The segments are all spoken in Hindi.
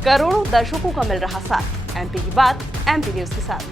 करोड़ों दर्शकों का मिल रहा साथ। एमपी की बात एमपी न्यूज के साथ।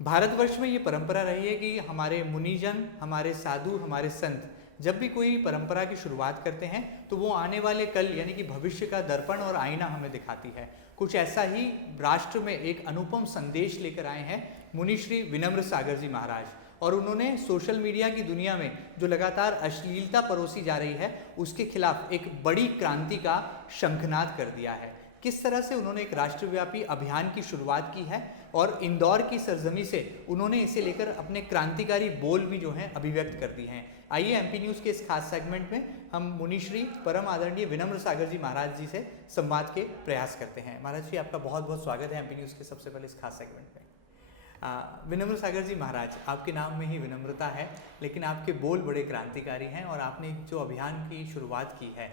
भारतवर्ष में ये परंपरा रही है कि हमारे मुनिजन, हमारे साधु, हमारे संत जब भी कोई परंपरा की शुरुआत करते हैं तो वो आने वाले कल यानी कि भविष्य का दर्पण और आईना हमें दिखाती है। कुछ ऐसा ही राष्ट्र में एक अनुपम संदेश लेकर आए हैं मुनि श्री विनम्र सागर जी महाराज, और उन्होंने सोशल मीडिया की दुनिया में जो लगातार अश्लीलता परोसी जा रही है उसके खिलाफ एक बड़ी क्रांति का शंखनाद कर दिया है। किस तरह से उन्होंने एक राष्ट्रव्यापी अभियान की शुरुआत की है और इंदौर की सरजमी से उन्होंने इसे लेकर अपने क्रांतिकारी बोल भी जो हैं अभिव्यक्त कर दिए हैं। आइए एमपी न्यूज़ के इस खास सेगमेंट में हम मुनिश्री परम आदरणीय विनम्र सागर जी महाराज जी से संवाद के प्रयास करते हैं। महाराज जी, आपका बहुत बहुत स्वागत है एमपी न्यूज़ के सबसे पहले इस खास सेगमेंट में। विनम्र सागर जी महाराज, आपके नाम में ही विनम्रता है, लेकिन आपके बोल बड़े क्रांतिकारी हैं और आपने जो अभियान की शुरुआत की है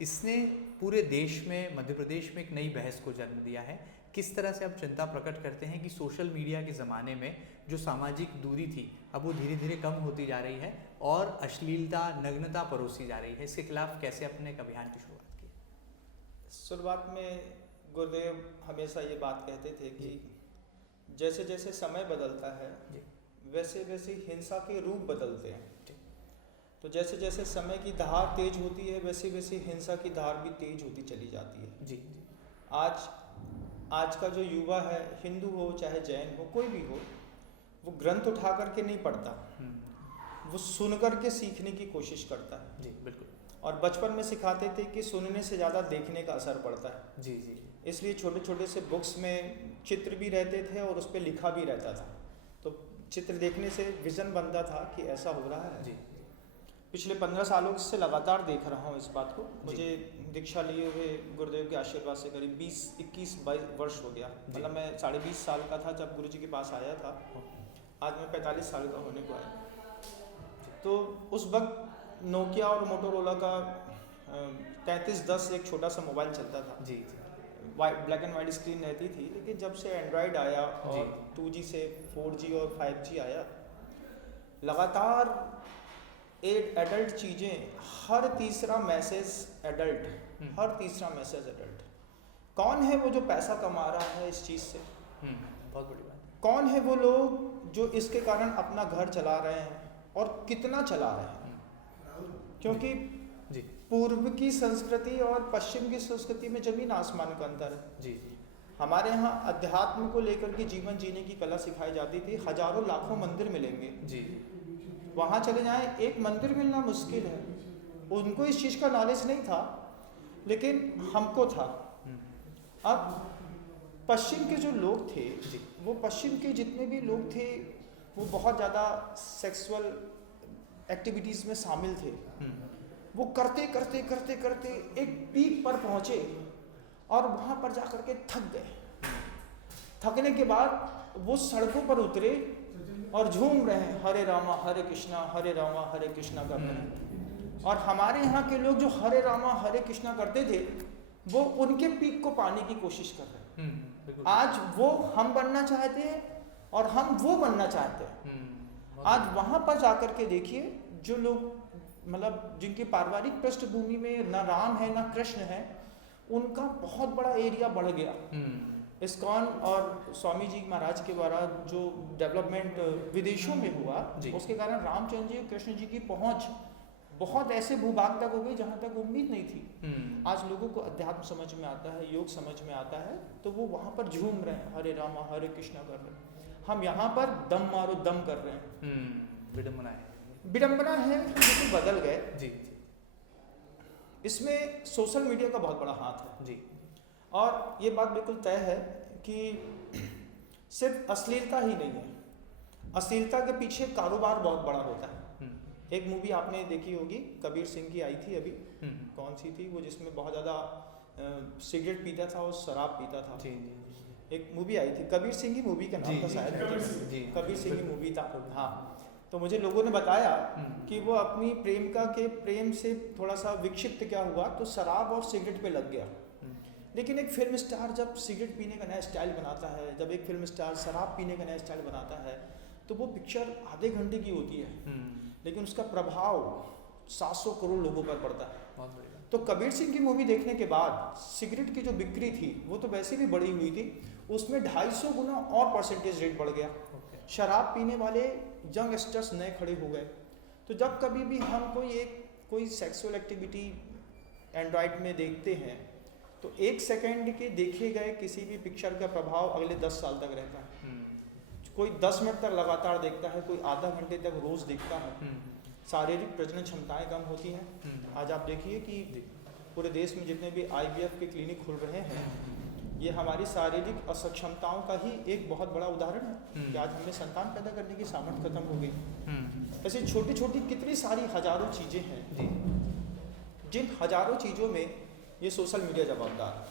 इसने पूरे देश में, मध्य प्रदेश में एक नई बहस को जन्म दिया है। किस तरह से आप चिंता प्रकट करते हैं कि सोशल मीडिया के ज़माने में जो सामाजिक दूरी थी अब वो धीरे धीरे कम होती जा रही है और अश्लीलता, नग्नता परोसी जा रही है, इसके खिलाफ कैसे अपने एक अभियान की शुरुआत की? शुरुआत में गुरुदेव हमेशा ये बात कहते थे कि जैसे जैसे समय बदलता है वैसे वैसे हिंसा के रूप बदलते हैं। तो जैसे जैसे समय की धार तेज होती है वैसे वैसे हिंसा की धार भी तेज होती चली जाती है। जी। आज का जो युवा है, हिंदू हो चाहे जैन हो, कोई भी हो, वो ग्रंथ उठा करके नहीं पढ़ता, वो सुन करके सीखने की कोशिश करता है। जी बिल्कुल। और बचपन में सिखाते थे कि सुनने से ज़्यादा देखने का असर पड़ता है। जी जी। इसलिए छोटे छोटे से बुक्स में चित्र भी रहते थे और उस पर लिखा भी रहता था, तो चित्र देखने से विजन बनता था कि ऐसा हो रहा है। जी। पिछले 15 सालों से लगातार देख रहा हूँ इस बात को। मुझे दीक्षा लिए हुए गुरुदेव के आशीर्वाद से करीब 20-21 वर्ष हो गया। मतलब मैं 20.5 साल का था जब गुरुजी के पास आया था, आज मैं 45 साल का होने को आया। तो उस वक्त नोकिया और मोटोरोला का 3310 एक छोटा सा मोबाइल चलता था। जी। ब्लैक एंड वाइट स्क्रीन रहती थी, लेकिन जब से एंड्रॉयड आया और 2G से 4G और 5G आया, लगातार एडल्ट चीज़ें, हर तीसरा मैसेज एडल्ट, हर तीसरा मैसेज एडल्ट। कौन है वो जो पैसा कमा रहा है इस चीज़ से? बहुत बड़ी बात। कौन है वो लोग जो इसके कारण अपना घर चला रहे हैं और कितना चला रहे हैं? क्योंकि जी। पूर्व की संस्कृति और पश्चिम की संस्कृति में जमीन आसमान का अंतर है। जी। हमारे यहाँ अध्यात्म को लेकर के जीवन जीने की कला सिखाई जाती थी। हजारों लाखों मंदिर मिलेंगे, जी। वहाँ चले जाएं, एक मंदिर मिलना मुश्किल है। उनको इस चीज़ का नॉलेज नहीं था, लेकिन हमको था। अब पश्चिम के जो लोग थे, वो पश्चिम के जितने भी लोग थे वो बहुत ज़्यादा सेक्सुअल एक्टिविटीज़ में शामिल थे। वो करते करते करते करते एक पीक पर पहुँचे और वहाँ पर जा कर के थक गए। थकने के बाद वो सड़कों पर उतरे और झूम रहे हैं, हरे रामा हरे कृष्णा हरे कृष्णा कर रहे हैं। और हमारे यहाँ के लोग जो हरे रामा हरे कृष्णा करते थे वो उनके पीक को पाने की कोशिश कर रहे हैं। आज वो हम बनना चाहते हैं और हम वो बनना चाहते हैं। आज वहाँ पर जाकर के देखिए, जो लोग मतलब जिनकी पारिवारिक पृष्ठभूमि में ना राम है ना कृष्ण है, उनका बहुत बड़ा एरिया बढ़ गया। इस्कॉन और स्वामी जी महाराज के द्वारा जो डेवलपमेंट विदेशों में हुआ, उसके कारण रामचंद्र जी, कृष्ण जी की पहुंच बहुत ऐसे भूभाग तक हो गई जहां तक उम्मीद नहीं थी। आज लोगों को अध्यात्म समझ में आता है, योग समझ में आता है, तो वो वहां पर झूम रहे हैं, हरे रामा हरे कृष्णा कर रहे हैं। हम यहाँ पर दम मारो दम कर रहे हैं। विडम्बना है कि बिल्कुल बदल गए। जी। इसमें सोशल मीडिया का बहुत बड़ा हाथ है। जी। और ये बात बिल्कुल तय है कि सिर्फ अश्लीलता ही नहीं है, अश्लीलता के पीछे कारोबार बहुत बड़ा होता है। एक मूवी आपने देखी होगी, कबीर सिंह की आई थी अभी, कौन सी थी वो, जिसमें बहुत ज़्यादा सिगरेट पीता था और शराब पीता था। जी। एक मूवी आई थी, कबीर सिंह की मूवी का नाम था शायद, कबीर सिंह की मूवी था। हाँ, तो मुझे लोगों ने बताया कि वो अपनी प्रेमिका के प्रेम से थोड़ा सा विक्षिप्त क्या हुआ तो शराब और सिगरेट पे लग गया। लेकिन एक फिल्म स्टार जब सिगरेट पीने का नया स्टाइल बनाता है, जब एक फिल्म स्टार शराब पीने का नया स्टाइल बनाता है, तो वो पिक्चर आधे घंटे की होती है, लेकिन उसका प्रभाव 700 करोड़ लोगों पर पड़ता है। बहुत बढ़िया। तो कबीर सिंह की मूवी देखने के बाद सिगरेट की जो बिक्री थी वो तो वैसे भी बढ़ी हुई थी, उसमें 250 गुना और परसेंटेज रेट बढ़ गया। शराब पीने वाले यंगस्टर्स नए खड़े हो गए। तो जब कभी भी हम कोई सेक्सुअल एक्टिविटी एंड्रॉयड में देखते हैं तो 1 सेकंड के देखे गए किसी भी पिक्चर का प्रभाव अगले 10 साल तक रहता है। कोई 10 मिनट तक लगातार देखता है, कोई आधा घंटे तक रोज देखता है। शारीरिक प्रजनन क्षमताएं कम होती हैं। आज आप देखिए कि पूरे देश में जितने भी IVF के क्लिनिक खुल रहे हैं, ये हमारी शारीरिक असक्षमताओं का ही एक बहुत बड़ा उदाहरण है कि आज हमें संतान पैदा करने की सामर्थ्य खत्म हो गई। ऐसी छोटी छोटी कितनी सारी हजारों चीज़ें हैं, जिन हजारों चीज़ों में ये सोशल मीडिया जवाबदार है।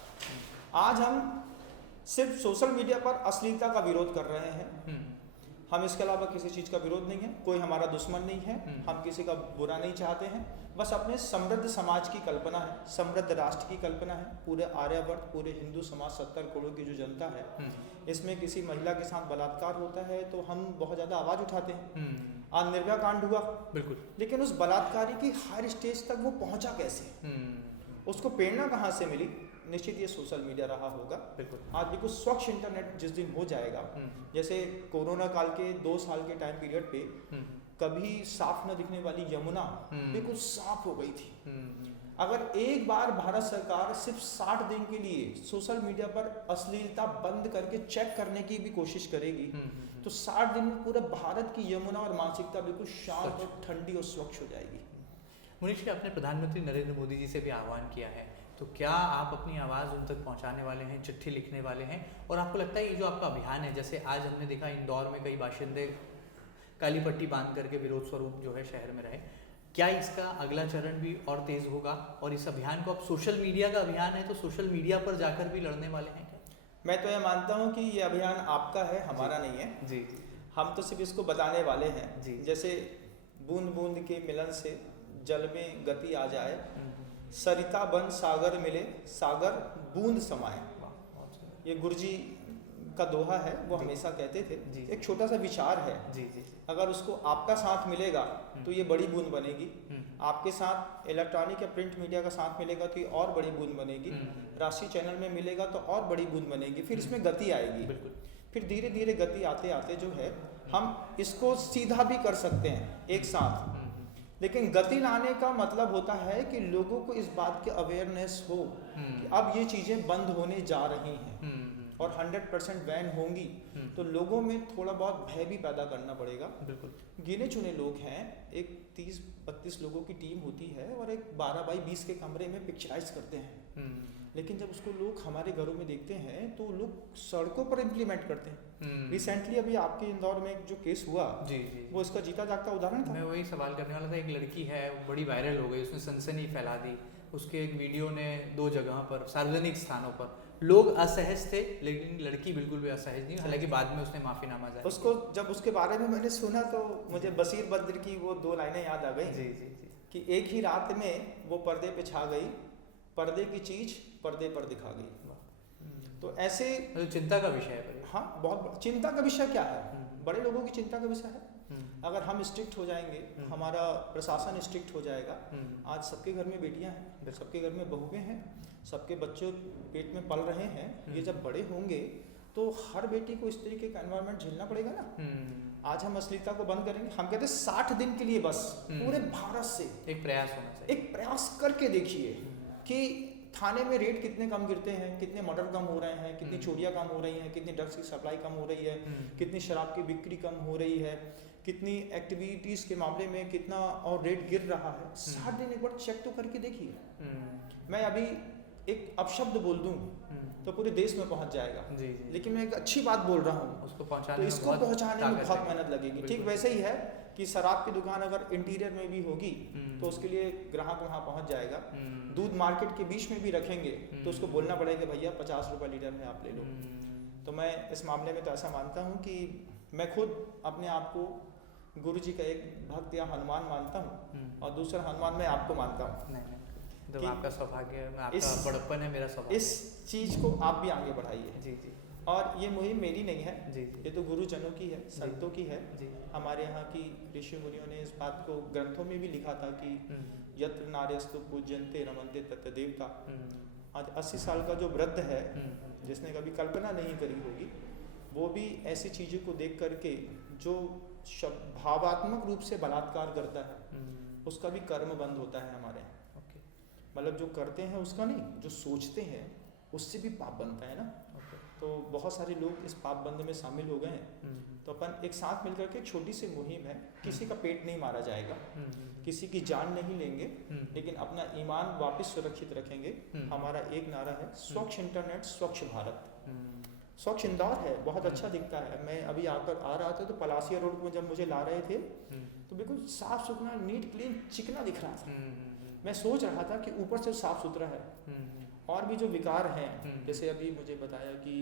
आज हम सिर्फ सोशल मीडिया पर अश्लीलता का विरोध कर रहे हैं, हम इसके अलावा किसी चीज़ का विरोध नहीं है, कोई हमारा दुश्मन नहीं है, हम किसी का बुरा नहीं चाहते हैं, बस अपने समृद्ध समाज की कल्पना है, समृद्ध राष्ट्र की कल्पना है। पूरे आर्यावर्त, पूरे हिंदू समाज 70 करोड़ की जो जनता है, इसमें किसी महिला के साथ बलात्कार होता है तो हम बहुत ज़्यादा आवाज़ उठाते हैं। आज निर्भया कांड हुआ, बिल्कुल, लेकिन उस बलात्कारी की हर स्टेज तक वो पहुंचा कैसे, उसको प्रेरणा कहाँ से मिली? निश्चित ये सोशल मीडिया रहा होगा। बिल्कुल, आज बिल्कुल स्वच्छ इंटरनेट जिस दिन हो जाएगा, जैसे कोरोना काल के 2 साल के टाइम पीरियड पे कभी साफ न दिखने वाली यमुना बिल्कुल साफ हो गई थी। अगर एक बार भारत सरकार सिर्फ 60 दिन के लिए सोशल मीडिया पर अश्लीलता बंद करके चेक करने की भी कोशिश करेगी तो 60 दिन में पूरे भारत की यमुना और मानसिकता बिल्कुल शांत और ठंडी और स्वच्छ हो जाएगी। मुनीश जी, आपने प्रधानमंत्री नरेंद्र मोदी जी से भी आह्वान किया है, तो क्या आप अपनी आवाज़ उन तक पहुंचाने वाले हैं, चिट्ठी लिखने वाले हैं? और आपको लगता है ये जो आपका अभियान है, जैसे आज हमने देखा इंदौर में कई बाशिंदे काली पट्टी बांध करके विरोध स्वरूप जो है शहर में रहे, क्या इसका अगला चरण भी और तेज होगा? और इस अभियान को, अब सोशल मीडिया का अभियान है तो सोशल मीडिया पर जाकर भी लड़ने वाले हैं क्या? मैं तो ये मानता हूँ कि ये अभियान आपका है, हमारा नहीं है। जी, हम तो सिर्फ इसको बताने वाले हैं। जी, जैसे बूंद बूंद के मिलन से जल में गति आ जाए, सरिता बन सागर मिले, सागर बूंद समाए। ये गुरुजी का दोहा है, वो हमेशा कहते थे। एक छोटा सा विचार है, अगर उसको आपका साथ मिलेगा तो ये बड़ी बूंद बनेगी, आपके साथ इलेक्ट्रॉनिक या प्रिंट मीडिया का साथ मिलेगा तो ये और बड़ी बूंद बनेगी, राष्ट्रीय चैनल में मिलेगा तो और बड़ी बूंद बनेगी, फिर इसमें गति आएगी। फिर धीरे धीरे गति आते आते जो है हम इसको सीधा भी कर सकते हैं एक साथ। लेकिन गति लाने का मतलब होता है कि लोगों को इस बात की अवेयरनेस हो कि अब ये चीज़ें बंद होने जा रही हैं और 100% बैन होंगी, तो लोगों में थोड़ा बहुत भय भी पैदा करना पड़ेगा। बिल्कुल, गिने चुने लोग हैं, एक 30-32 लोगों की टीम होती है और एक 12x20 के कमरे में पिक्चराइज करते हैं। लेकिन जब उसको लोग हमारे घरों में देखते हैं तो लोग सड़कों पर इम्प्लीमेंट करते हैं। रिसेंटली अभी आपके इंदौर में जो केस हुआ, वो इसका जीता जागता उदाहरण था। मैं वही सवाल करने वाला था। एक लड़की है, बड़ी वायरल हो गई, उसने सनसनी फैला दी, उसके एक वीडियो ने 2 जगहों पर सार्वजनिक स्थानों पर लोग असहज थे, लेकिन लड़की बिल्कुल भी असहज नहीं। हालांकि बाद में उसने माफीनामा जारी उसको जब उसके बारे में मैंने सुना तो मुझे बशीर बद्र की वो 2 लाइनें याद आ गई कि एक ही रात में वो पर्दे पे छा गई, पर्दे की चीज पर्दे पर दिखा गई। तो ऐसे चिंता का विषय है। हाँ, बहुत चिंता का विषय क्या है, बड़े लोगों की चिंता का विषय है। अगर हम स्ट्रिक्ट हो जाएंगे, हमारा प्रशासन स्ट्रिक्ट हो जाएगा। आज सबके घर में बेटियां हैं, सबके घर में बहुएं हैं, सबके बच्चे पेट में पल रहे हैं। ये जब बड़े होंगे तो हर बेटी को इस तरीके का एनवायरनमेंट झेलना पड़ेगा ना। आज हम अश्लीलता को बंद करेंगे, हम कहते हैं 60 दिन के लिए बस पूरे भारत से एक प्रयास होना चाहिए। एक प्रयास करके देखिए कि थाने में रेट कितने कम गिरते हैं, कितने मर्डर कम हो रहे हैं, कितनी चोरियां कम हो रही हैं, कितनी ड्रग्स की सप्लाई कम हो रही है, कितनी शराब की बिक्री कम हो रही है, कितनी एक्टिविटीज के मामले में कितना और रेट गिर रहा है। 60 दिन एक बार चेक तो करके देखिए। मैं अभी एक अपशब्द बोल दूं तो पूरे देश में पहुंच जाएगा। लेकिन मैं एक अच्छी बात बोल रहा हूँ, उसको पहुंचाने तो इसको पहुंचाने में बहुत मेहनत लगेगी। ठीक वैसे ही है कि शराब की दुकान अगर इंटीरियर में भी होगी तो उसके लिए ग्राहक वहाँ पहुँच जाएगा। दूध मार्केट के बीच में भी रखेंगे तो उसको बोलना पड़ेगा भैया 50 रुपये लीटर है, आप ले लो। तो मैं इस मामले में तो ऐसा मानता हूँ कि मैं खुद अपने आप को गुरु जी का एक भक्त या हनुमान मानता हूँ और दूसरा हनुमान मैं आपको मानता हूँ। तो आपका सौभाग्य, आपका बड़प्पन है, मेरा सौभाग्य। इस चीज़ को आप भी आगे बढ़ाइए। जी। और ये मुहिम मेरी नहीं है, जी ये तो गुरुजनों की है, संतों की है। जी। हमारे यहाँ की ऋषि मुनियों ने इस बात को ग्रंथों में भी लिखा था कि यत्र नार्यस्तु पूज्यन्ते रमन्ते तत्र देवता। आज 80 साल का जो वृद्ध है, जिसने कभी कल्पना नहीं करी होगी, वो भी ऐसी चीज़ों को देख करके जो भावात्मक रूप से बलात्कार करता है, उसका भी कर्म बंद होता है हमारे यहाँ। मतलब जो करते हैं उसका नहीं, जो सोचते हैं उससे भी पाप बनता है ना। तो बहुत सारे लोग इस पाप बंद में शामिल हो गए हैं। तो अपन एक साथ मिलकर के एक छोटी सी मुहिम है, किसी का पेट नहीं मारा जाएगा, किसी की जान नहीं लेंगे, लेकिन अपना ईमान वापस सुरक्षित रखेंगे। हमारा एक नारा है, स्वच्छ इंटरनेट स्वच्छ भारत। स्वच्छ इंदौर है, बहुत अच्छा दिखता है। मैं अभी आकर आ रहा था तो पलासिया रोड में जब मुझे ला रहे थे तो बिल्कुल साफ सुथरा, नीट क्लीन, चिकना दिख रहा था। मैं सोच रहा था कि ऊपर से साफ सुथरा है। और भी जो विकार हैं, जैसे अभी मुझे बताया कि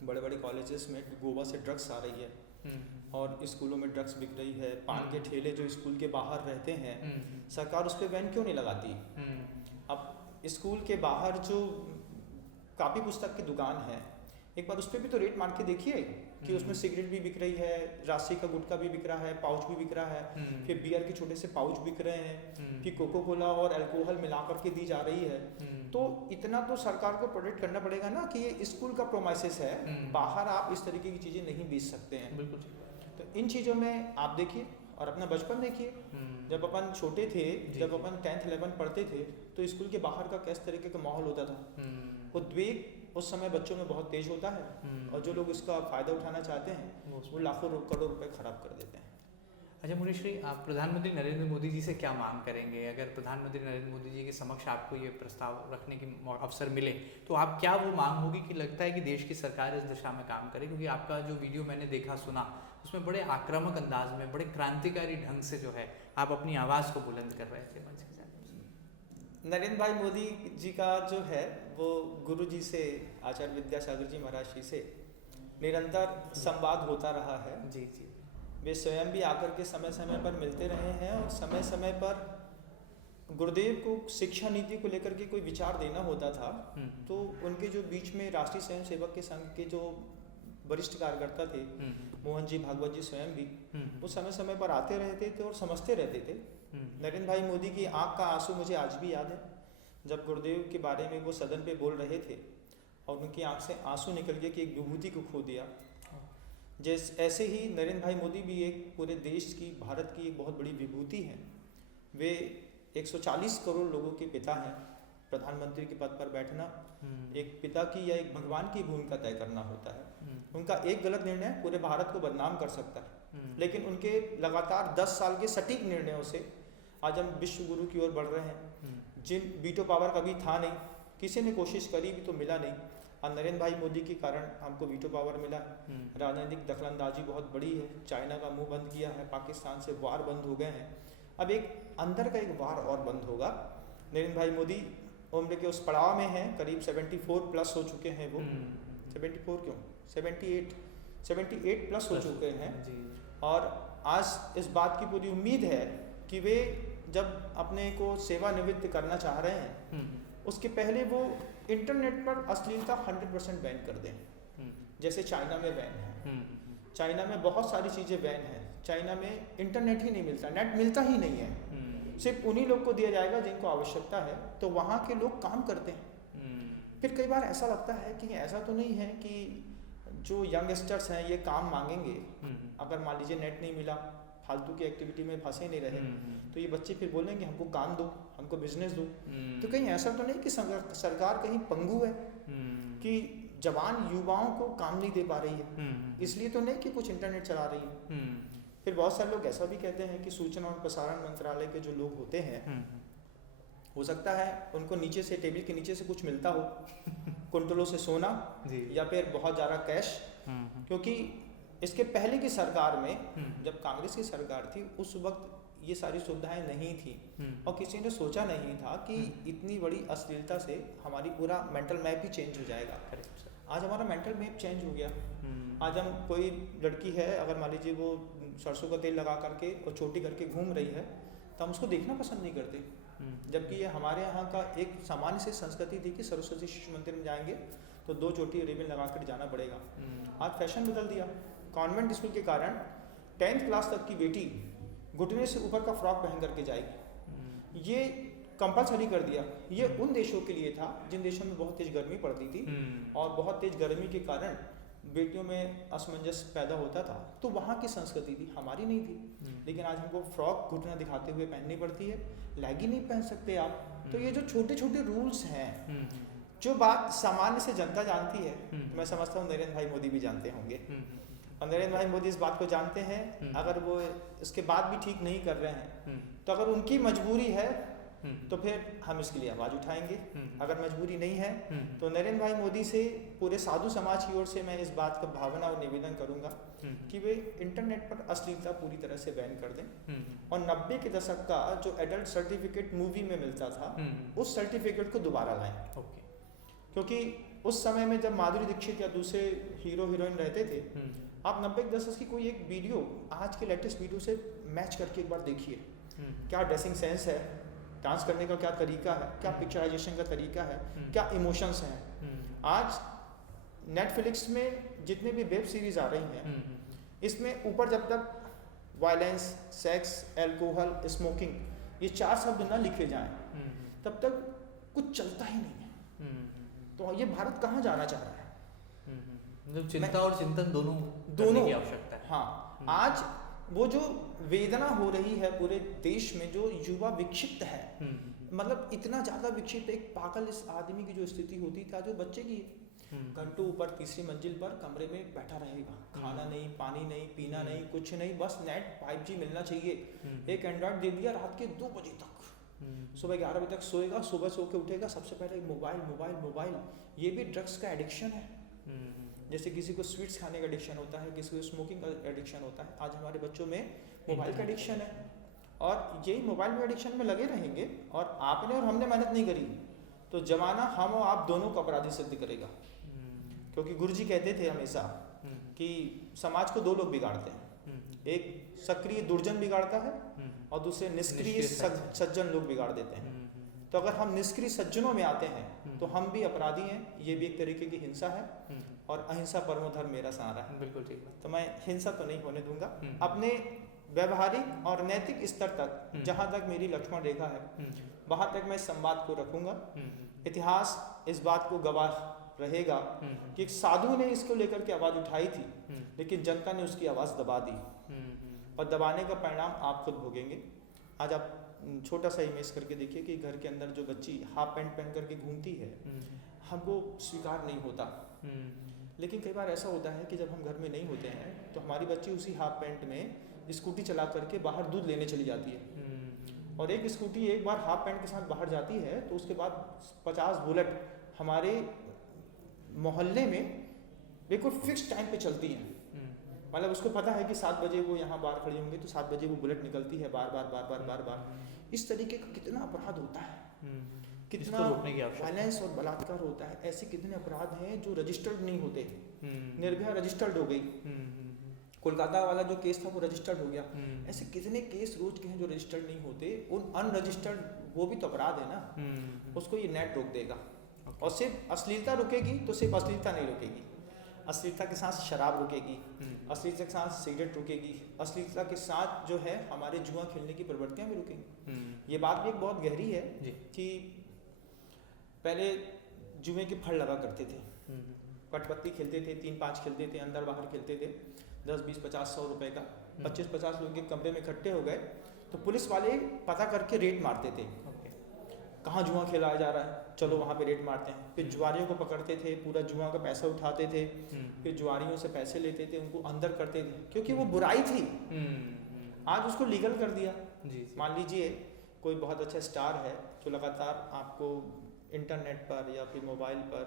बड़े बड़े कॉलेजेस में गोवा से ड्रग्स आ रही है और स्कूलों में ड्रग्स बिक रही है। पान के ठेले जो स्कूल के बाहर रहते हैं, सरकार उस पर बैन क्यों नहीं लगाती? अब स्कूल के बाहर जो कापी पुस्तक की दुकान है, एक बार उस पर भी तो रेट मार के देखिए कि उसमें सिगरेट भी बिक रही है, राशि का गुटखा भी बिक रहा है, पाउच भी बिक रहा है, फिर बियर के छोटे से पाउच बिक रहे हैं, फिर कोको कोला और अल्कोहल मिला करके दी जा रही है। तो इतना तो सरकार को प्रोटेक्ट करना पड़ेगा ना कि ये स्कूल का प्रोमाइसिस है, बाहर आप इस तरीके की चीज़ें नहीं बेच सकते हैं। बिल्कुल। तो इन चीज़ों में आप देखिए और अपना बचपन देखिए, जब अपन छोटे थे, जब अपन 10th 11th पढ़ते थे तो स्कूल के बाहर का किस तरीके का माहौल होता था। उद्वेग उस समय बच्चों में बहुत तेज होता है और जो लोग इसका फ़ायदा उठाना चाहते हैं वो लाखों करोड़ रुपए खराब कर देते हैं। अच्छा मुनीश्री, आप प्रधानमंत्री नरेंद्र मोदी जी से क्या मांग करेंगे? अगर प्रधानमंत्री नरेंद्र मोदी जी के समक्ष आपको ये प्रस्ताव रखने की अवसर मिले तो आप क्या वो मांग होगी कि लगता है कि देश की सरकार इस दिशा में काम करे? क्योंकि आपका जो वीडियो मैंने देखा सुना, उसमें बड़े आक्रामक अंदाज में, बड़े क्रांतिकारी ढंग से जो है आप अपनी आवाज़ को बुलंद कर रहे थे मंच के साथ। नरेंद्र भाई मोदी जी का जो है वो गुरु जी से, आचार्य विद्यासागर जी महाराज जी से निरंतर संवाद होता रहा है। जी जी। वे स्वयं भी आकर के समय समय पर मिलते रहे हैं और समय समय पर गुरुदेव को शिक्षा नीति को लेकर के कोई विचार देना होता था तो उनके जो बीच में राष्ट्रीय स्वयं सेवक के संघ के जो वरिष्ठ कार्यकर्ता थे, मोहन जी भागवत जी स्वयं भी, वो समय समय पर आते रहते थे और समझते रहते थे। नरेंद्र भाई मोदी की आंख का आंसू मुझे आज भी याद है, जब गुरुदेव के बारे में वो सदन पे बोल रहे थे और उनकी आंख से आंसू निकल गए कि एक विभूति को खो दिया। ऐसे ही नरेंद्र भाई मोदी भी एक पूरे देश की, भारत की एक बहुत बड़ी विभूति हैं। वे 140 करोड़ लोगों के पिता हैं। प्रधानमंत्री के पद पर बैठना एक पिता की या एक भगवान की भूमिका तय करना होता है। उनका एक गलत निर्णय पूरे भारत को बदनाम कर सकता है, लेकिन उनके लगातार 10 साल के सटीक निर्णयों से आज हम विश्व गुरु की ओर बढ़ रहे हैं। जिन वीटो पावर कभी था नहीं, किसी ने कोशिश करी भी तो मिला नहीं, और नरेंद्र भाई मोदी के कारण हमको वीटो पावर मिला। राजनीतिक दखलंदाजी बहुत बड़ी है, चाइना का मुंह बंद किया है, पाकिस्तान से वार बंद हो गए हैं, अब एक अंदर का एक वार और बंद होगा। नरेंद्र भाई मोदी उम्र के उस पड़ाव में हैं, करीब 74 प्लस हो चुके हैं वो। 74 क्यों, 78 प्लस हो चुके हैं। और आज इस बात की पूरी उम्मीद है कि वे जब अपने को सेवानिवृत्त करना चाह रहे हैं उसके पहले वो इंटरनेट पर अश्लीलता 100% बैन कर दें, जैसे चाइना में बैन है। चाइना में बहुत सारी चीज़ें बैन हैं। चाइना में इंटरनेट ही नहीं मिलता, नेट मिलता ही नहीं है, सिर्फ उन्हीं लोग को दिया जाएगा जिनको आवश्यकता है, तो वहाँ के लोग काम करते हैं। फिर कई बार ऐसा लगता है कि ऐसा तो नहीं है कि जो यंगस्टर्स हैं ये काम मांगेंगे, अगर मान लीजिए नेट नहीं मिला, फालतू की एक्टिविटी में फंसे नहीं रहे, तो ये बच्चे फिर बोलेंगे हमको काम दो, हमको बिजनेस दो। तो कहीं ऐसा तो नहीं कि सरकार कहीं पंगु है कि जवान युवाओं को काम नहीं दे पा रही है, इसलिए तो नहीं कि कुछ इंटरनेट चला रही है। फिर बहुत सारे लोग ऐसा भी कहते हैं कि सूचना और प्रसारण मंत्रालय के जो लोग होते हैं, हो सकता है उनको नीचे से, टेबल के नीचे से कुछ मिलता हो, कुंटलों से सोना या फिर बहुत ज़्यादा कैश, क्योंकि इसके पहले की सरकार में जब कांग्रेस की सरकार थी उस वक्त ये सारी सुविधाएं नहीं थी और किसी ने सोचा नहीं था कि इतनी बड़ी अश्लीलता से हमारी पूरा मेंटल मैप ही चेंज हो जाएगा। आज हमारा मेंटल मैप चेंज हो गया। आज हम, कोई लड़की है अगर मान लीजिए वो सरसों का तेल लगा करके और चोटी करके घूम रही है तो हम उसको देखना पसंद नहीं करते, जबकि ये हमारे यहाँ का एक सामान्य सी संस्कृति थी कि सरस्वती शिशु मंदिर में जाएंगे तो 2 चोटी रिबन लगा कर जाना पड़ेगा। आज फैशन बदल दिया। कॉन्वेंट स्कूल के कारण 10th क्लास तक की बेटी घुटने से ऊपर का फ्रॉक पहन करके जाएगी, ये कंपलसरी कर दिया। ये उन देशों के लिए था जिन देशों में बहुत तेज गर्मी पड़ती थी और बहुत तेज गर्मी के कारण बेटियों में असमंजस पैदा होता था, तो वहाँ की संस्कृति थी, हमारी नहीं थी। लेकिन आज हमको फ्रॉक घुटना दिखाते हुए पहननी पड़ती है, लेगी नहीं पहन सकते आप। तो ये जो छोटे छोटे रूल्स हैं, जो बात सामान्य से जनता जानती है, तो मैं समझता हूँ नरेंद्र भाई मोदी भी जानते होंगे, और नरेंद्र भाई मोदी इस बात को जानते हैं। अगर वो इसके बाद भी ठीक नहीं कर रहे हैं, तो अगर उनकी मजबूरी है तो फिर हम इसके लिए आवाज़ उठाएंगे। अगर मजबूरी नहीं है तो नरेंद्र भाई मोदी से पूरे साधु समाज की ओर से मैं इस बात का भावना और निवेदन करूंगा कि वे इंटरनेट पर अश्लीलता पूरी तरह से बैन कर दें, और 90 के दशक का जो एडल्ट सर्टिफिकेट मूवी में मिलता था, उस सर्टिफिकेट को दोबारा लाएं। क्योंकि उस समय में जब माधुरी दीक्षित या दूसरे हीरो हीरोइन रहते थे, आप 90 के दशक की कोई एक वीडियो आज के लेटेस्ट वीडियो से मैच करके एक बार देखिए, क्या ड्रेसिंग सेंस है, डांस करने का क्या तरीका है, क्या पिक्चराइजेशन का तरीका है, क्या इमोशंस हैं। आज नेटफ्लिक्स में जितने भी वेब सीरीज आ रही हैं, इसमें ऊपर जब तक वायलेंस, सेक्स, अल्कोहल, स्मोकिंग, ये 4 शब्द ना लिखे जाएं, तब तक कुछ चलता ही नहीं है। तो ये भारत कहाँ जाना चाह रहा है? मतलब चिंता और चिंतन दोनों की आवश्यकता है। हाँ, आज वो जो वेदना हो रही है पूरे देश में, जो युवा विक्षिप्त है, मतलब इतना ज़्यादा विक्षिप्त, एक पागल इस आदमी की जो स्थिति होती थी, आज वो बच्चे की घंटों ऊपर 3री मंजिल पर कमरे में बैठा रहेगा, खाना नहीं, पानी नहीं, पीना नहीं, कुछ नहीं, बस नेट 5G मिलना चाहिए। एक एंड्रॉयड दे दिया, रात के 2 बजे तक, सुबह 11 बजे तक सोएगा, सुबह सो के उठेगा, सबसे पहले मोबाइल मोबाइल मोबाइल। ये भी ड्रग्स का एडिक्शन है। जैसे किसी को स्वीट्स खाने का एडिक्शन होता है, किसी को स्मोकिंग का एडिक्शन होता है, आज हमारे बच्चों में मोबाइल का एडिक्शन है। और यही मोबाइल में एडिक्शन में लगे रहेंगे, और आपने और हमने मेहनत नहीं करी, तो जमाना हम और आप दोनों को अपराधी सिद्ध करेगा। क्योंकि गुरुजी कहते थे हमेशा कि समाज को 2 लोग बिगाड़ते हैं, एक सक्रिय दुर्जन बिगाड़ता है और दूसरे निष्क्रिय सज्जन लोग बिगाड़ देते हैं। तो अगर हम निष्क्रिय सज्जनों में आते हैं तो हम भी अपराधी हैं। ये भी एक तरीके की हिंसा है, और अहिंसा परमो धर्म मेरा सहारा है। बिल्कुल ठीक। तो मैं हिंसा तो नहीं होने दूंगा। अपने व्यवहारिक और नैतिक स्तर तक जहां तक मेरी लक्ष्मण रेखा है, वहां तक मैं संवाद को रखूंगा। इतिहास इस बात को गवाह रहेगा कि एक साधु ने इसको लेकर के आवाज उठाई थी, लेकिन जनता ने उसकी आवाज दबा दी, और दबाने का परिणाम आप खुद भोगेंगे। आज आप छोटा सा इमेज करके देखिए कि घर के अंदर जो बच्ची हाफ पैंट पहन करके घूमती है, हमको स्वीकार नहीं होता। लेकिन कई बार ऐसा होता है कि जब हम घर में नहीं होते हैं तो हमारी बच्ची उसी हाफ पैंट में स्कूटी चला करके बाहर दूध लेने चली जाती है, और एक स्कूटी एक बार हाफ पैंट के साथ बाहर जाती है तो उसके बाद 50 बुलेट हमारे मोहल्ले में बिल्कुल फिक्स टाइम पे चलती हैं। मतलब उसको पता है कि 7 बजे वो यहाँ बाहर खड़ी होंगी, तो 7 बजे वो बुलेट निकलती है बार बार बार बार बार बार। इस तरीके का कितना अपराध होता है, कितना वायलेंस और बलात्कार होता है। ऐसे कितने अपराध हैं जो रजिस्टर्ड नहीं होते। निर्भया रजिस्टर्ड हो गई, कोलकाता वाला जो केस था वो रजिस्टर्ड हो गया। ऐसे कितने केस रोज के हैं जो रजिस्टर्ड नहीं होते। उन अनरजिस्टर्ड वो भी तो अपराध है ना, उसको ये नेट रोक देगा। और सिर्फ अश्लीलता रुकेगी तो सिर्फ अश्लीलता नहीं रुकेगी, अश्लीलता के साथ शराब रुकेगी, अश्लीलता के साथ सिगरेट रुकेगी, अश्लीलता के साथ जो है हमारे जुआ खेलने की प्रवृत्तियां भी रुकेंगी। ये बात भी एक बहुत गहरी है कि पहले जुए के फड़ लगा करते थे, पटपत्ती खेलते थे, 3-5 खेलते थे, अंदर बाहर खेलते थे, 10, 20, 50, 100 रुपए का, 25-50 लोग के कमरे में इकट्ठे हो गए तो पुलिस वाले पता करके रेट मारते थे, कहाँ जुआ खेला जा रहा है, चलो वहाँ पे रेट मारते हैं। फिर जुआरियों को पकड़ते थे, पूरा जुआ का पैसा उठाते थे, फिर जुआरियों से पैसे लेते थे, उनको अंदर करते थे, क्योंकि वो बुराई थी। आज उसको लीगल कर दिया। मान लीजिए कोई बहुत अच्छा स्टार है जो लगातार आपको इंटरनेट पर या फिर मोबाइल पर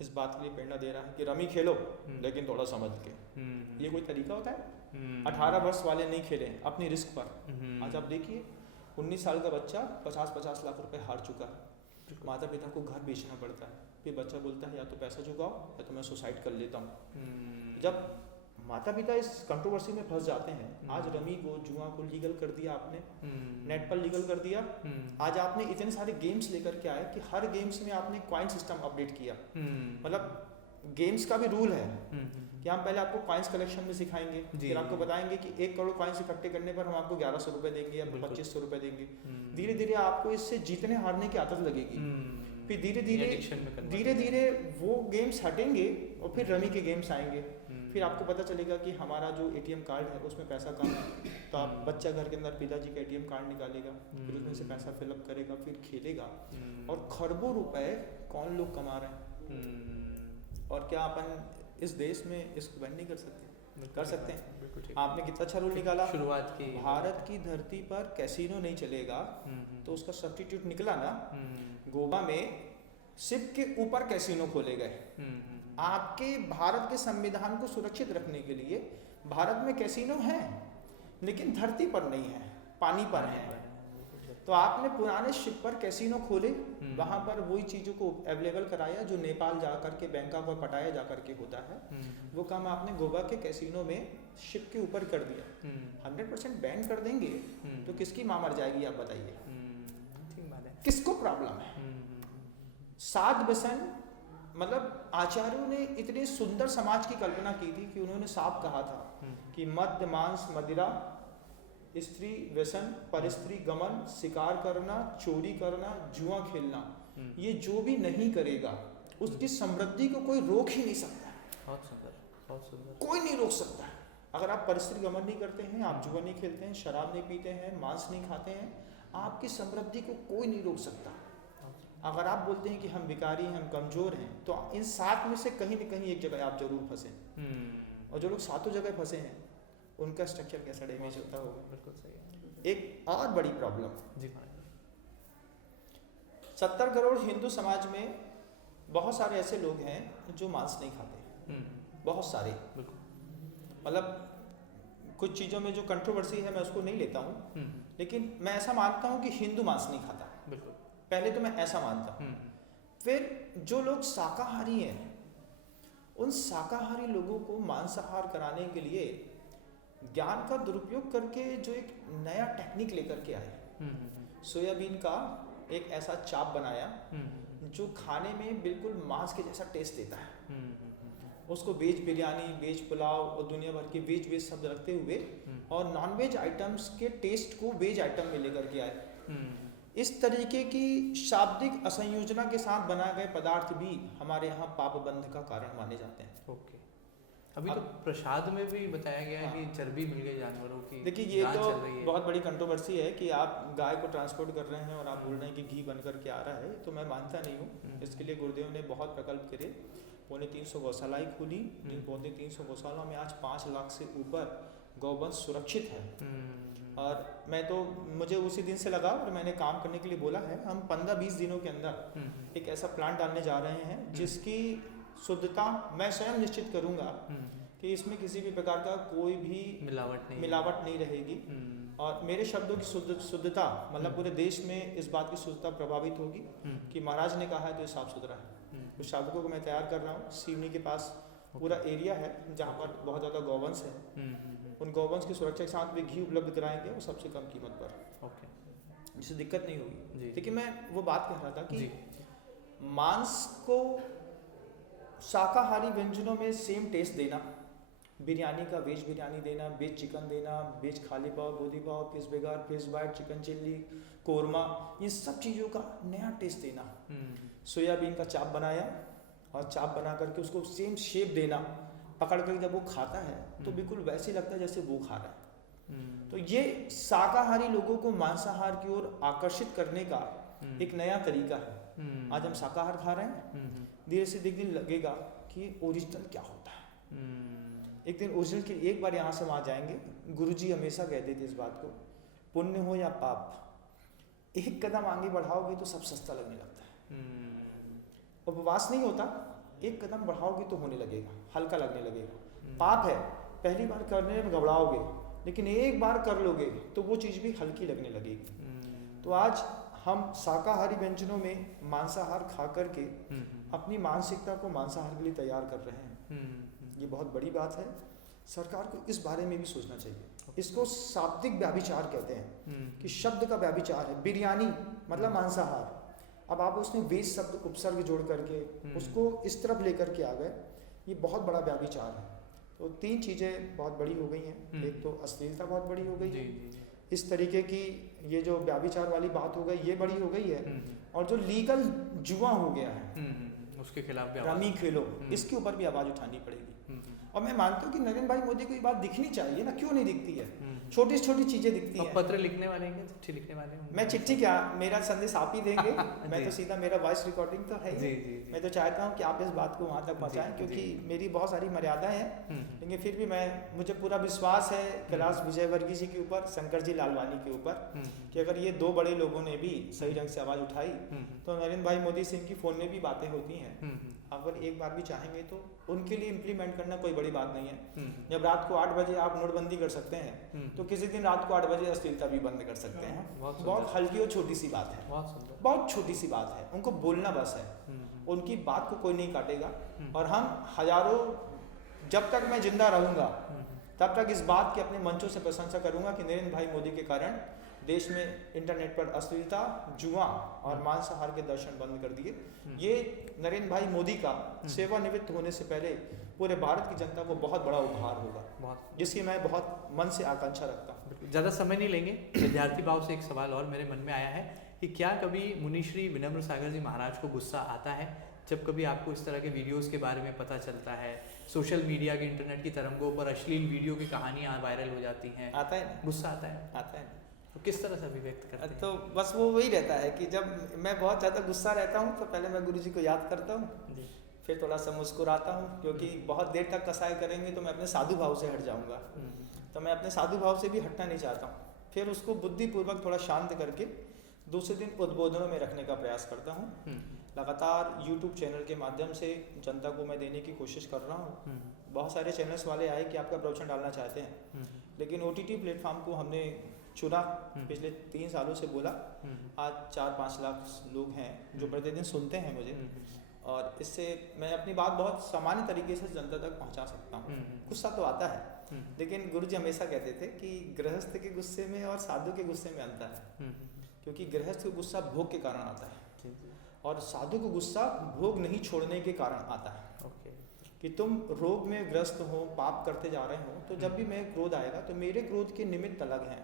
इस बात के लिए प्रेरणा दे रहा है कि रमी खेलो लेकिन थोड़ा समझ के। ये कोई तरीका होता है? 18 वर्ष वाले नहीं खेले अपनी रिस्क पर। आज आप देखिए 19 साल का बच्चा 50-50 लाख रुपए हार चुका है, माता पिता को घर बेचना पड़ता है, फिर बच्चा बोलता है या तो पैसा चुकाओ या तो मैं सुसाइड कर लेता हूँ। जब माता पिता इस कंट्रोवर्सी में फंस जाते हैं, आज रमी को जुआ को लीगल कर दिया आपने, नेट पर लीगल कर दिया। आज आपने इतने सारे गेम्स लेकर के आए कि हर गेम्स में आपने कॉइन सिस्टम अपडेट किया। मतलब गेम्स का भी रूल है कि हम पहले आपको कॉइन्स कलेक्शन में सिखाएंगे, जी, फिर आपको जी। बताएंगे कि 1 करोड़ कॉइन्स इकट्ठे करने पर हम आपको 1100 रुपये देंगे या बिल्कुल। 2500 रुपये देंगे। धीरे धीरे आपको इससे जीतने हारने की आदत लगेगी, फिर धीरे धीरे वो गेम्स हटेंगे और फिर रमी के गेम्स आएंगे। फिर आपको पता चलेगा कि हमारा जो ATM कार्ड है उसमें पैसा कम है, तो आप बच्चा घर के अंदर पिताजी का ATM कार्ड निकालेगा, फिर उसमें से पैसा फिलअप करेगा, फिर खेलेगा, और खरबों रुपए कौन लोग कमा रहे हैं। और क्या अपन इस देश में इसको बैन नहीं कर सकते? कर सकते हैं। आपने कितना अच्छा रूल निकाला, शुरुआत की भारत की धरती पर कैसीनो नहीं चलेगा, तो उसका सब्स्टिट्यूट निकला ना, गोवा में शिप के ऊपर कैसीनो खोले गए। आपके भारत के संविधान को सुरक्षित रखने के लिए भारत में कैसीनो है, लेकिन धरती पर नहीं है, पानी पर है। तो आपने पुराने शिप पर कैसीनो खोले, वहां पर वही चीजों को अवेलेबल कराया जो नेपाल जा करके, बैंकॉक और पटाया जा करके होता है, वो काम आपने गोवा के कैसीनो में शिप के ऊपर कर दिया। 100% बैन कर देंगे तो किसकी मां मर जाएगी, आप बताइए? किसको प्रॉब्लम है? साध व्यसन, मतलब आचार्यों ने इतने सुंदर समाज की कल्पना की थी कि उन्होंने साफ कहा था कि मद्य, मांस, मदिरा, स्त्री व्यसन, परस्त्री गमन, शिकार करना, चोरी करना, जुआ खेलना, ये जो भी नहीं करेगा उसकी समृद्धि को कोई रोक ही नहीं सकता। बहुत सुंदर, बहुत सुंदर। कोई नहीं रोक सकता। अगर आप परस्त्री गमन नहीं करते हैं, आप जुआ नहीं खेलते हैं, शराब नहीं पीते हैं, मांस नहीं खाते हैं, आपकी समृद्धि को कोई नहीं रोक सकता। अगर आप बोलते हैं कि हम भिखारी हैं, हम कमजोर हैं, तो इन 7 में से कहीं न कहीं एक जगह आप जरूर फंसे। और जो लोग 7 जगह फंसे हैं उनका स्ट्रक्चर कैसा डैमेज होता होगा। बिल्कुल सही है। एक और बड़ी प्रॉब्लम, जी 70 करोड़ हिंदू समाज में बहुत सारे ऐसे लोग हैं जो मांस नहीं खाते, बहुत सारे। मतलब कुछ चीज़ों में जो कंट्रोवर्सी है मैं उसको नहीं लेता हूँ, लेकिन मैं ऐसा मानता हूँ कि हिंदू मांस नहीं खाता। बिल्कुल, पहले तो मैं ऐसा मानता हूँ। फिर जो लोग शाकाहारी हैं, उन शाकाहारी लोगों को मांसाहार कराने के लिए ज्ञान का दुरुपयोग करके जो एक नया टेक्निक लेकर के आए, सोयाबीन का एक ऐसा चाप बनाया जो खाने में बिल्कुल मांस के जैसा टेस्ट देता है। उसको वेज बिरयानी, वेज पुलाव और दुनिया भर के वेज शब्द रखते हुए और नॉन वेज आइटम्स के टेस्ट को वेज आइटम में लेकर के आए। इस तरीके की शाब्दिक असंयोजना के साथ बनाए गए पदार्थ भी हमारे यहाँ पाप बंध का कारण माने जाते हैं। ओके। अभी तो प्रसाद में भी बताया गया है कि चर्बी मिल गई जानवरों की। देखिए ये तो बहुत बड़ी कंट्रोवर्सी है कि आप गाय को ट्रांसपोर्ट कर रहे हैं और आप बोल रहे हैं कि घी बन करके आ रहा है, तो मैं मानता नहीं हूँ। इसके लिए गुरुदेव ने बहुत प्रकल्प करे, 350 गौशालाएं खुली, जिन 350 गौशाला में आज 5 लाख से ऊपर गौवंश सुरक्षित है। और मैं तो, मुझे उसी दिन से लगा और मैंने काम करने के लिए बोला है, हम 15-20 दिनों के अंदर एक ऐसा प्लांट डालने जा रहे हैं जिसकी शुद्धता मैं स्वयं निश्चित करूंगा कि इसमें किसी भी प्रकार का कोई भी मिलावट नहीं रहेगी। और मेरे शब्दों की शुद्धता, मतलब पूरे देश में इस बात की शुद्धता प्रभावित होगी कि महाराज ने कहा है तो ये साफ सुथरा है। कुछ शावकों को मैं तैयार कर रहा हूँ, सिवनी के पास पूरा एरिया है जहाँ पर बहुत ज़्यादा गौवंश है। उन गौवंश की सुरक्षा के साथ भी घी उपलब्ध कराएंगे, वो सबसे कम कीमत पर, जिससे दिक्कत नहीं होगी। लेकिन मैं वो बात कह रहा था कि मांस को शाकाहारी व्यंजनों में सेम टेस्ट देना, बिरयानी का वेज बिरयानी देना, वेज चिकन देना, वेज खाली पाव, गोदी पाव, फिश बेगार, fish bite, chicken chilli, korma, ये सब चीज़ों का नया टेस्ट देना। सोयाबीन का चाप बनाया और चाप बना करके उसको सेम शेप देना, पकड़ कर जब वो खाता है तो बिल्कुल वैसे लगता है जैसे वो खा रहा है। तो ये शाकाहारी लोगों को मांसाहार की ओर आकर्षित करने का एक नया तरीका है। आज हम शाकाहार खा रहे हैं, धीरे से एक दिन लगेगा कि ओरिजिनल क्या होता है। एक दिन ओरिजिनल के एक बार यहाँ से वहाँ जाएंगे। गुरुजी हमेशा कहते थे इस बात को, पुण्य हो या पाप, एक कदम आगे बढ़ाओगे तो सब सस्ता लगने लगता है। उपवास नहीं होता, एक कदम बढ़ाओगे तो होने लगेगा, हल्का लगने लगेगा। पाप है, पहली बार करने में घबराओगे, लेकिन एक बार कर लोगे तो वो चीज़ भी हल्की लगने लगेगी। तो आज हम शाकाहारी व्यंजनों में मांसाहार खा करके अपनी मानसिकता को मांसाहार के लिए तैयार कर रहे हैं। ये बहुत बड़ी बात है। सरकार को इस बारे में भी सोचना चाहिए। इसको शाब्दिक व्याभिचार कहते हैं कि शब्द का व्याभिचार है। बिरयानी मतलब मांसाहार, अब आप उसमें वेश शब्द उपसर्ग जोड़ करके उसको इस तरफ लेकर के आ गए, ये बहुत बड़ा व्याभिचार है। तो 3 चीज़ें बहुत बड़ी हो गई हैं। एक तो अश्लीलता बहुत बड़ी हो गई है, इस तरीके की ये जो व्याभिचार वाली बात हो गई ये बड़ी हो गई है, और जो लीगल जुआ हो गया है उसके खिलाफ भी रमी खेलो, इसके ऊपर भी आवाज़ उठानी पड़ेगी। और मैं मानता हूँ कि नरेंद्र भाई मोदी को ये बात दिखनी चाहिए ना, क्यों नहीं दिखती है? छोटी छोटी चीजें दिखती हैं। पत्र लिखने वाले हैं, चिट्ठी लिखने वाले हैं? मैं चिट्ठी क्या, मेरा संदेश आप ही देंगे। मैं तो सीधा, मेरा वॉइस रिकॉर्डिंग तो है ही। मैं तो चाहता हूँ कि आप इस बात को वहाँ तक पहुँचाएं, क्योंकि मेरी बहुत सारी मर्यादाएं हैं, लेकिन फिर भी मुझे पूरा विश्वास है कैलाश विजयवर्गीय जी के ऊपर, शंकर जी लालवानी के ऊपर, कि अगर ये 2 बड़े लोगों ने भी सही ढंग से आवाज़ उठाई तो नरेंद्र भाई मोदी से इनकी फ़ोन में भी बातें होती हैं। अगर एक बार भी चाहेंगे तो उनके लिए इम्प्लीमेंट करना कोई बड़ी बात नहीं है। जब रात को 8 बजे आप नोटबंदी कर सकते हैं, तो किसी दिन रात को 8 बजे अश्लीलता भी बंद कर सकते हैं। बहुत हल्की और छोटी सी बात है, बहुत छोटी सी बात है। उनको बोलना बस है, उनकी बात को कोई नहीं काटेगा। और हम हजारों, जब तक मैं जिंदा रहूंगा तब तक इस बात की अपने मंचों से प्रशंसा करूंगा कि नरेंद्र भाई मोदी के कारण देश में इंटरनेट पर अश्लीलता, जुआ और मांसाहार के दर्शन बंद कर दिए। ये नरेंद्र भाई मोदी का सेवानिवृत्त होने से पहले पूरे भारत की जनता को बहुत बड़ा उपहार होगा, जिसकी मैं बहुत मन से आकांक्षा रखता हूँ। ज़्यादा समय नहीं लेंगे, विद्यार्थी भाव से एक सवाल और मेरे मन में आया है कि क्या कभी मुनिश्री विनम्र सागर जी महाराज को गुस्सा आता है जब कभी आपको इस तरह के वीडियोस के बारे में पता चलता है, सोशल मीडिया के इंटरनेट की तरंगों पर अश्लील वीडियो की कहानियाँ वायरल हो जाती हैं? आता है, गुस्सा आता है? आता है। तो किस तरह से अभिव्यक्त करते हैं? तो बस वो वही रहता है कि जब मैं बहुत ज़्यादा गुस्सा रहता हूँ तो पहले मैं गुरुजी को याद करता हूँ, फिर थोड़ा सा मुस्कुराता हूँ, क्योंकि बहुत देर तक कसाई करेंगे तो मैं अपने साधु भाव से हट जाऊँगा। तो मैं अपने साधु भाव से भी हटना नहीं चाहता हूँ। फिर उसको बुद्धिपूर्वक थोड़ा शांत करके दूसरे दिन उद्बोधनों में रखने का प्रयास करता हूँ। लगातार YouTube चैनल के माध्यम से जनता को मैं देने की कोशिश कर रहा हूँ। बहुत सारे चैनल्स वाले आए कि आपका प्रवचन डालना चाहते हैं, लेकिन OTT प्लेटफॉर्म को हमने चुना। पिछले 3 सालों से बोला, आज 4-5 लाख लोग हैं जो प्रतिदिन सुनते हैं मुझे, और इससे मैं अपनी बात बहुत सामान्य तरीके से जनता तक पहुंचा सकता हूं। गुस्सा तो आता है, लेकिन गुरुजी हमेशा कहते थे कि गृहस्थ के गुस्से में और साधु के गुस्से में अंतर है, क्योंकि गृहस्थ को गुस्सा भोग के कारण आता है और साधु को गुस्सा भोग नहीं छोड़ने के कारण आता है। कि तुम रोग में ग्रस्त हो, पाप करते जा रहे हो, तो जब भी मैं क्रोध आएगा तो मेरे क्रोध के निमित्त अलग हैं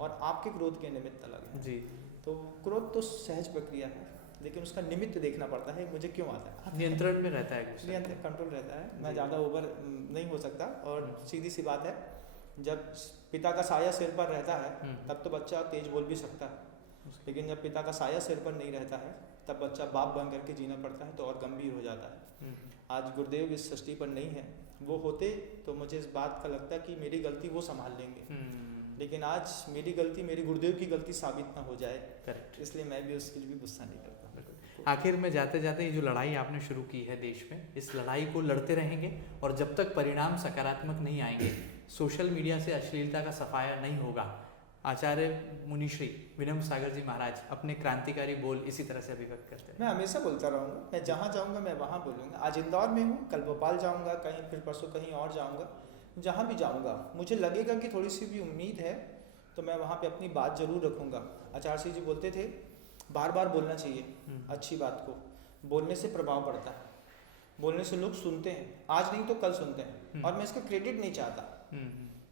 और आपके क्रोध के निमित्त अलग हैं। जी। तो क्रोध तो सहज प्रक्रिया है, लेकिन उसका निमित्त देखना पड़ता है, मुझे क्यों आता है। नियंत्रण में रहता है, नियंत्रण, कंट्रोल रहता है। मैं ज़्यादा ओवर नहीं हो सकता। और सीधी सी बात है, जब पिता का साया सिर पर रहता है तब तो बच्चा तेज बोल भी सकता है, लेकिन जब पिता का साया सिर पर नहीं रहता है तब बच्चा बाप बन करके जीना पड़ता है, तो और गंभीर हो जाता है। आज गुरुदेव इस सृष्टि पर नहीं है, वो होते तो मुझे इस बात का लगता है कि मेरी गलती वो संभाल लेंगे, लेकिन आज मेरी गलती मेरी गुरुदेव की गलती साबित ना हो जाए। करेक्ट। इसलिए मैं भी उसके लिए भी गुस्सा नहीं करता। आखिर में जाते जाते ये जो लड़ाई आपने शुरू की है देश में, इस लड़ाई को लड़ते रहेंगे और जब तक परिणाम सकारात्मक नहीं आएंगे, सोशल मीडिया से अश्लीलता का सफाया नहीं होगा, आचार्य मुनिश्री विनम्र सागर जी महाराज अपने क्रांतिकारी बोल इसी तरह से अभिव्यक्त करते हैं। मैं हमेशा बोलता रहूँगा, मैं जहाँ जाऊँगा मैं वहाँ बोलूँगा। आज इंदौर में हूँ, कल भोपाल जाऊँगा, कहीं फिर परसों कहीं और जाऊँगा। जहाँ भी जाऊँगा मुझे लगेगा कि थोड़ी सी भी उम्मीद है तो मैं वहाँ पे अपनी बात जरूर रखूँगा। आचार्य सिंह जी बोलते थे, बार बार बोलना चाहिए अच्छी बात को, बोलने से प्रभाव पड़ता है, बोलने से लोग सुनते हैं, आज नहीं तो कल सुनते हैं। और मैं इसका क्रेडिट नहीं चाहता,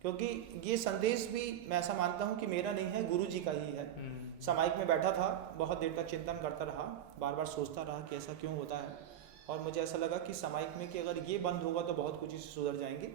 क्योंकि ये संदेश भी मैं ऐसा मानता हूँ कि मेरा नहीं है, गुरु जी का ही है। सामायिक में बैठा था, बहुत देर तक चिंतन करता रहा, बार बार सोचता रहा कि ऐसा क्यों होता है, और मुझे ऐसा लगा कि सामायिक में कि अगर ये बंद होगा तो बहुत कुछ चीज़ें सुधर जाएंगी।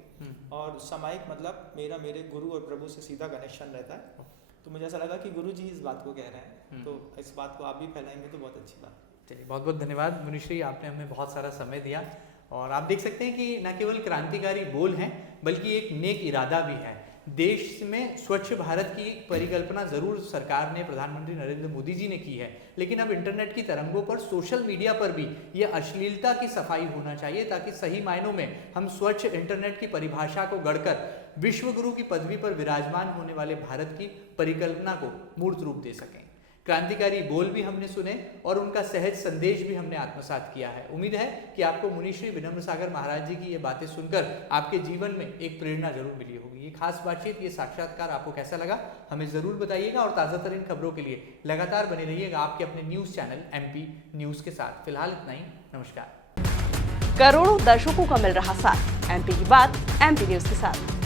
और सामायिक मतलब मेरे गुरु और प्रभु से सीधा कनेक्शन रहता है, तो मुझे ऐसा लगा कि गुरु जी इस बात को कह रहे हैं, तो इस बात को आप भी फैलाएंगे तो बहुत अच्छी बात। चलिए, बहुत बहुत धन्यवाद मुनिश्री, आपने हमें बहुत सारा समय दिया। और आप देख सकते हैं कि न केवल क्रांतिकारी बोल हैं, बल्कि एक नेक इरादा भी है। देश में स्वच्छ भारत की परिकल्पना जरूर सरकार ने, प्रधानमंत्री नरेंद्र मोदी जी ने की है, लेकिन अब इंटरनेट की तरंगों पर, सोशल मीडिया पर भी ये अश्लीलता की सफाई होना चाहिए, ताकि सही मायनों में हम स्वच्छ इंटरनेट की परिभाषा को गढ़कर विश्व गुरु की पदवी पर विराजमान होने वाले भारत की परिकल्पना को मूर्त रूप दे सकें। क्रांतिकारी बोल भी हमने सुने और उनका सहज संदेश भी हमने आत्मसात किया है। उम्मीद है कि आपको मुनिश्री विनम्र सागर महाराज जी की ये बातें सुनकर आपके जीवन में एक प्रेरणा जरूर मिली होगी। ये खास बातचीत, ये साक्षात्कार आपको कैसा लगा हमें ज़रूर बताइएगा और ताज़ा तरीन खबरों के लिए लगातार बने रहिएगा आपके अपने न्यूज़ चैनल MP न्यूज़ के साथ। फिलहाल इतना ही, नमस्कार। करोड़ों दर्शकों का मिल रहा साथ, MP की बात MP न्यूज के साथ।